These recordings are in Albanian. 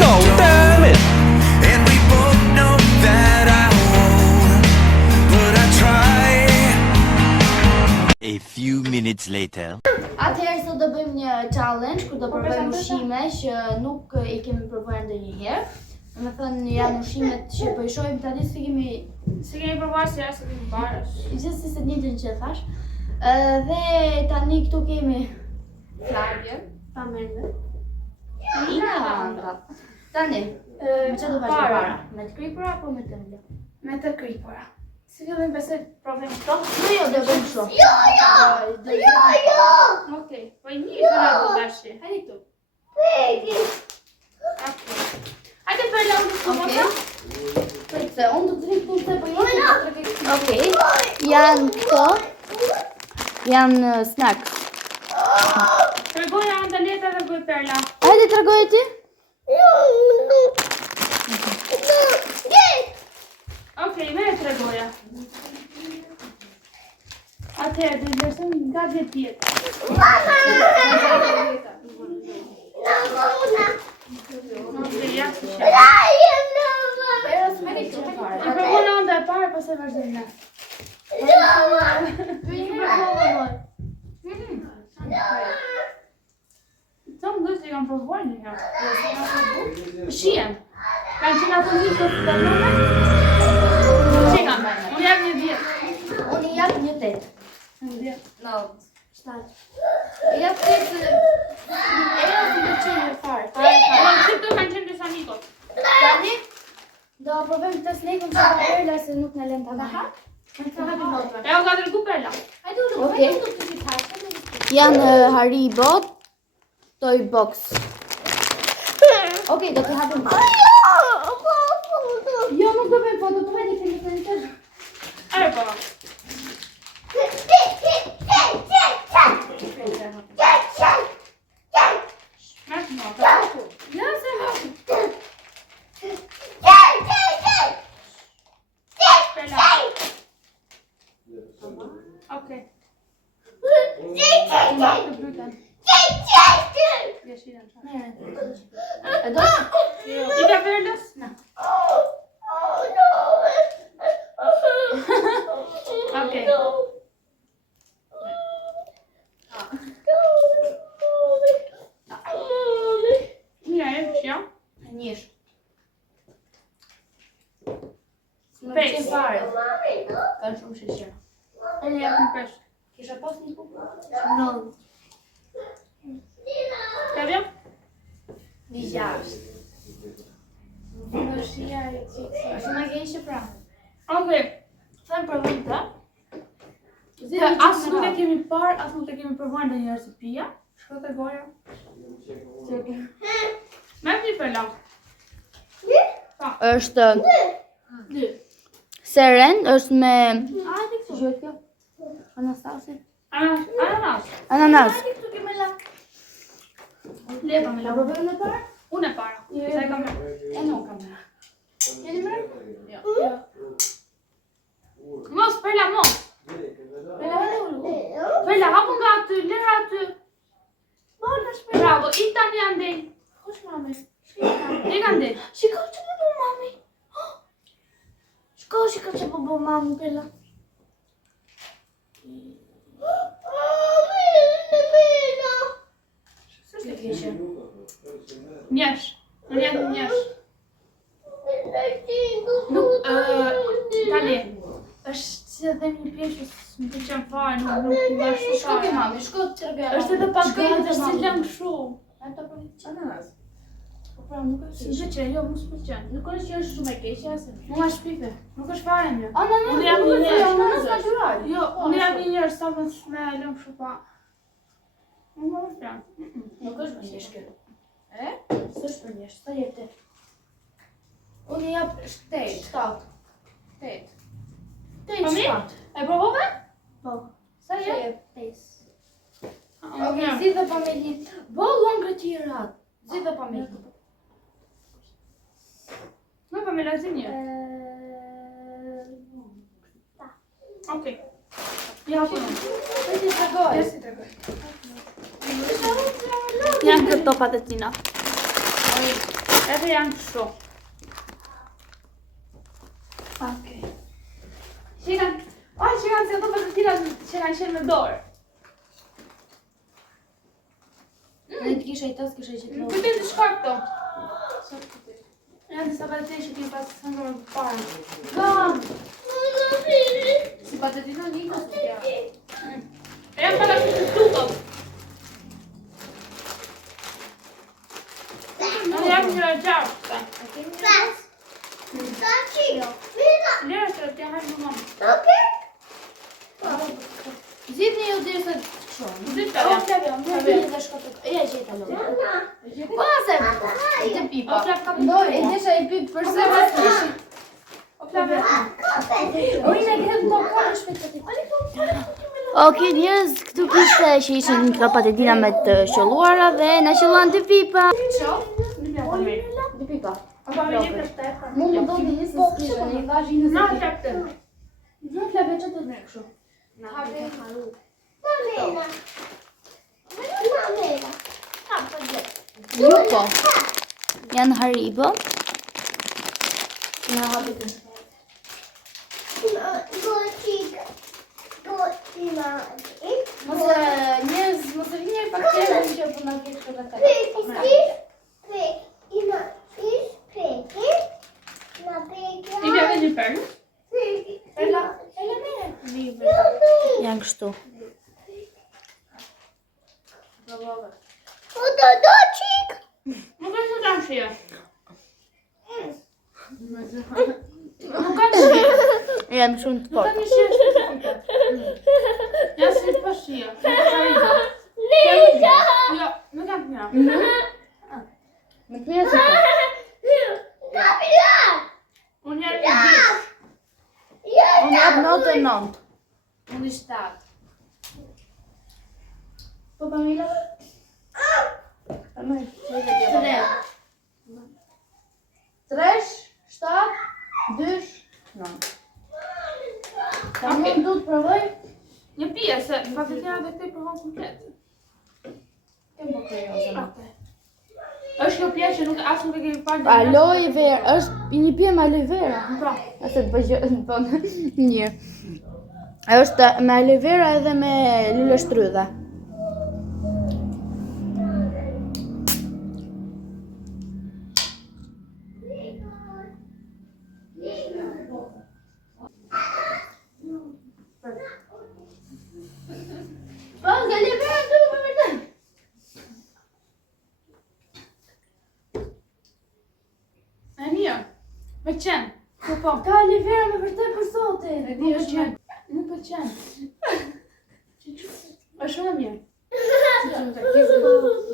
know, damn it. And we both know that I won't, but I try. A few minutes later. Atëherë sot do bëjmë një challenge ku do provojmë ushqime që nuk I kemi provuar ndonjëherë. Domethënë janë ushqimet që po I shohim tani se kemi provuar se as kemi parë. Gjithsesi se njëjtën që thash. Dhe tani këtu kemi Flavien, Pamela. Ina. Tani, me çfarë do vazhdojmë para? Me të kripura apo me të ëmbla? Me të kripura. Si fillim besoj provojmë këto? Jo, do bëjmë kështu. Jo. Okej, po I një do dashi. Hajde këtu. Hajde për la unë të okej. Se unë do të rrim këtu se po jemi. Okej. Janë këto. Janë snacks. Tregoja Andaleta dhe bëj Perla. Hajde tregoje ti. Okej, me e tregoja. Atëherë do I lësëm nga 10 vjet. Okej, ja si shef. E provona onda e parë, pas e vazhdojmë ne. Të më gëzë I kam provuar një herë. Shien. Kanë qenë ato një të të që kam bërë? Unë jap një 10. Unë I jap një 8. 9, 7. I jap 8. Më qenë fare. Si këto kanë qenë disa mikot. Tani do provojmë këtë snekun që ka Perla se nuk na lën ta ha. E o ka dërgu Perla. Janë Haribo Toy Box. Okej, do të hapim. Jo, nuk do bëjmë foto, të hajde kemi të një. Are baba. Mersi mota. Ja se hapi. Perla. Okej. E do? I ka Perlas? Na. Okej. Mira, ja. Njësh. Pesh. Kanë shumë sheqer. Unë jap një pesh. Kisha pas një punë? 9. Ka vjen? Një 6. Në shia e qikë. Ashtë në keqë pra. Okej. Thëmë provojmë të. As nuk e kemi parë, as nuk e kemi provuar ndonjëherë si pija. Shko te goja. Merr një Perla. Është Seren, është me si quhet kjo? Anastasi. Ananas. Ananas. Le Pamela. Provojmë në parë? Unë e para. Sa e kam marrë? E nuk kam marrë. Keni marrë? Jo. Mos Perla mos. Perla hapu nga aty, lera aty. Bravo, I tani andej. Kush mami? Ne kanë ndej. Shiko që po bë mami. Shiko që po bë mami Perla. Njesh. Unë jam njesh. Tani. Është si dhe një pjeshë më të qenë fare, nuk më është Shko ke mami, shko të rëgë. është edhe pak gëtë, është si lëngë shumë. Ato po një Ananas. Po pra nuk është. Si që jo, mu s'për qenë. Nuk është që është shumë e keqe asë. Mu është pipe, nuk është fare një. Ananas, Unë jam një njerë. ananas natural. Jo, unë jam një njerë, sa më me lëngë shumë pa. Nuk më është janë. Nuk është për njesh kjo. S'është për njesh, sa jetë. Unë jap 7. 8. E provove? Po. Sa je? 5. Okej, Okej, zi dhe Pameli. Bollon gëtirat. Zi dhe Pameli. Më Pamela zi një. Okej. Ja hapu në. Ti tregoj. Si tregoj. Janë këto topat e tina. Edhe janë kështu. Okej. Shikam, shikam se ato patatina që kanë qenë me dorë. Ne të kisha i tas, kisha i qitë Nuk kujtoj të shka këto. Janë disa patatina që kemi pas së më parë. Kam! Si patatina një kësë të tjera. Janë para që të tukëm. Në janë një gjashtë. A kemi një gjashtë? Lera që t'ja hajmë në mamë. Zidni ju dirë se të këshonë. Zita ja. Flavia, dhe shkotë. Ja gjeta lojë. Pase! Të pipa. Ndoj, e desha i pipë përse vas kishë. Ojna këtë më kërë shpejtë. Okej, njerëz, këtu kishte që ishin këto patatina me të shëlluara dhe na shëlluan të pipa. Të pipa. Mu më do një se s'kisha, një thash një Na se qak të. Në Flavia që të të këshu? Lupo. Janë Haribo. Ja hapi të. Mos e vini pak tjerë që po na ketë këtë katë. I bja dhe një pernë. Janë kështu. Nuk është të kanë shia. Nuk kanë shia. Jam shumë të Nuk fortë. kanë shia shpesifike. Ja si të pa shia. Jo, nuk kanë shia. Më të mira se po. Unë jam një gjithë. Unë jap 99. Unë i 7. Po Pamela? Amaj, që e dhe Tre. 3, 7, 2, 9. Ta më du të provoj? një pjesë, patatina dhe këtej provon komplet. Ke më kurioze. Është kjo pjesë që nuk as nuk e kemi parë. Aloe vera, është një pjemë aloe vera. Po. Ase të bëgjë, po një. Është me aloe vera edhe me lule shtrydhe. Po, nga aloe vera të më vërtet. E mirë. Me qenë. Po. Ka aloe vera me vërtet për sote. E di është qenë. Nuk po qenë. Është shumë e mirë.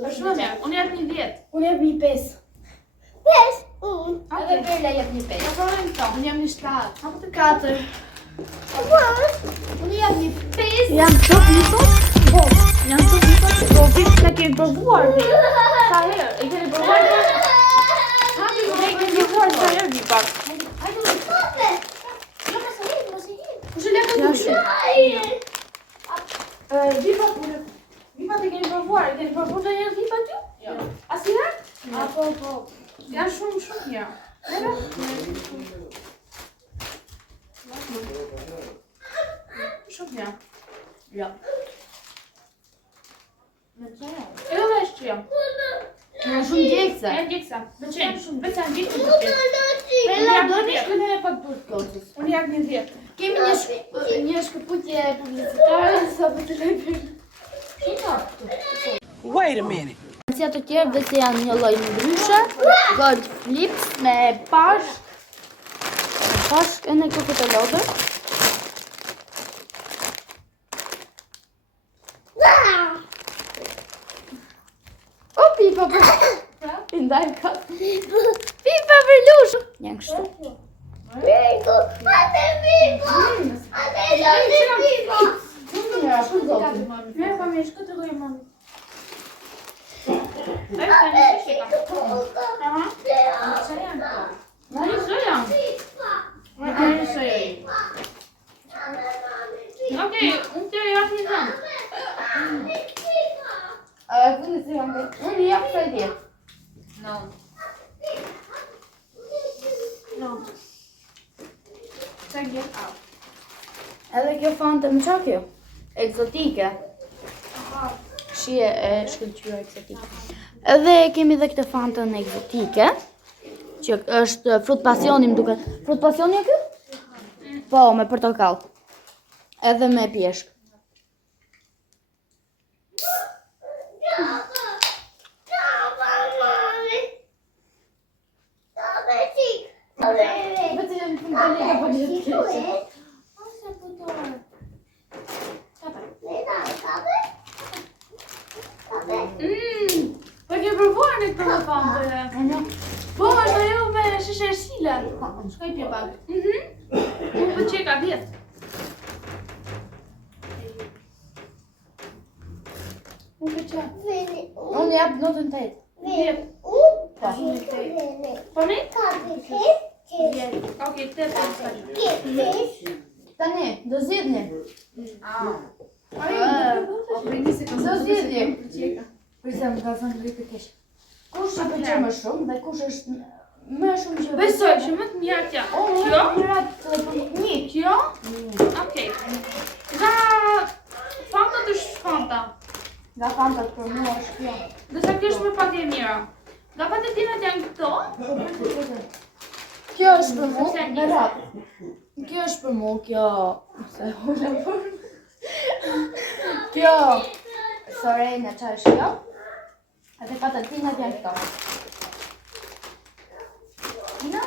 Është shumë e mirë. Unë jap një 10. Unë jep një 5. Edhe Bela jep një 5. Ja provojmë këto. Unë jam një 7. Apo të 4. Unë jap një 5. Jam top një pot? Po. Jam të një pot. Po vitë në kemi provuar. Sa herë? I keni provuar? Ha, ne kemi provuar sa herë një pak. Vipat e keni provuar, e keni provuar të njerë vipat ju? Jo. Asnjëherë? Po. Janë shumë mirë. Shumë mirë. Jo. Edhe dhe është që jam. Janë shumë djekse. Janë djeksa. Me qenë shumë, veç janë djekse të pjesë. Bela, do të shkëllën e pak për të kosës. Unë jap një 10. Kemi një shkëputje publicitare, sa për të lepër. Wait a minute. Si ato tjerë dhe se janë një lloj ndryshe, gold flips me pashk e në këtë të lodër. O, pipa për... I ndaj ka... Pipa për lush! Janë kështu. Merë pa me shkë të gojë mami. Ajë ka një shika. Aha. Që janë këto? Në një së janë. Në një së janë. Okej, unë të jap një zëmë. Unë jap 10. No. Edhe kjo fante më qa kjo? Egzotike. Shije e shkëlqyra egzotike. Edhe kemi dhe këtë fantën egzotike, që është frut pasioni më duket. Frut pasioni e kjo? Po, me portokall. Edhe me pjeshk. Po ke provuar në këtë fante? Po, është ajo me shishe ersile. Shkoj pje pak. Unë pëlqej ka vjet. Unë pëlqej. Unë jap notën 8. Vjet. Po ne? Okej, te Tani, do zgjidhni. Do zgjidhni. Prisem, ka thënë rritë keq. Kush i pëlqen më shumë dhe kush është më shumë që besoj që më të mira kjo. Kjo? Një. Kjo? Okej. Nga fanta të shfanta. Nga fantat për mua është kjo. Dësa kjo është më pak e mira. Nga patetinat janë këto. Kjo është për mua, berat. Kjo është për mua, kjo... Se hula për... Kjo... Sorena, qa është kjo? Edhe patatinat janë këto. Ina?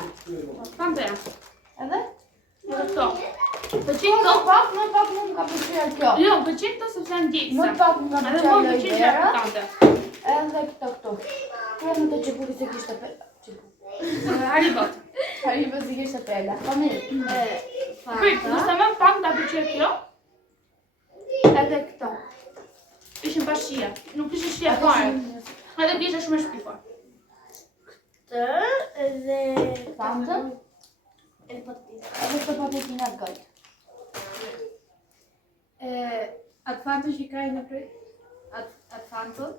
Fanta janë. Edhe? Edhe këto. Pëlqej Më këto? pak më ka pëlqyer kjo. Jo, pëlqej këto sepse janë djegëse. Më pak më ka Edhe pëlqyer më pëlqej lojera. pikante. Edhe këto. Kjo më të qepuri se kishte pela. Haribot. Haribo si kishte pela. Po mirë. Prit, nëse më pak nga pëlqej kjo. Edhe këto. Ishin pa shije. Nuk ishin shije fare. Edhe kishe shumë e shpifur. Këtë edhe fantën. Edhe këtë patatinat gojt. Atë fantën që ka në krej? Atë fantën?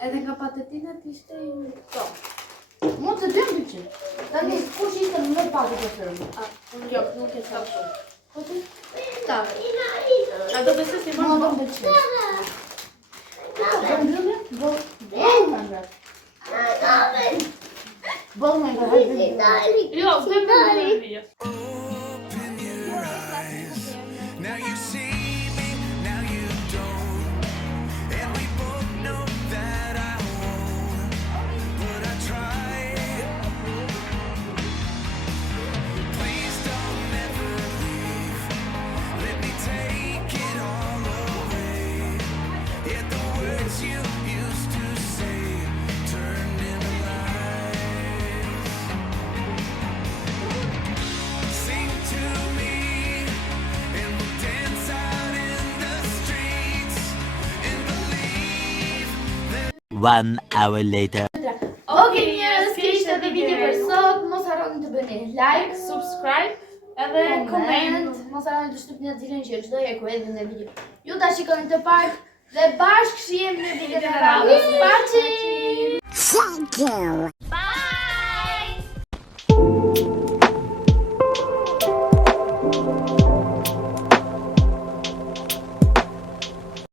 Edhe nga patatinat ishte këto. Mund të dy më pëlqen. Tani kush ishte më pak të thërmë? Jo, nuk e sa shumë. Po ti? Ta. A do besoj si më Mua do më pëlqen. Bëndrëme? Bëllë me ngrët. Bëllë me ngrët. Jo, dhe më në video. Open your eyes. Now you see me, now you don't. And we both know that I won't, but I try. Please don't ever leave. Let me take it all away. Yet the words you used to say turned into lies. Sing to me, and we'll dance out in the streets, and believe that 1 hour later. Okej njerëz, kjo ishte edhe video për sot. Mos harroni të bëni like, Subscribe edhe comment. Mos harroni të shtypni atë zilën që çdo herë ku edhin në video. Ju ta shikoni të parë dhe bashkë shihemi në videon e radhës. Paçi! Thank you. Bye!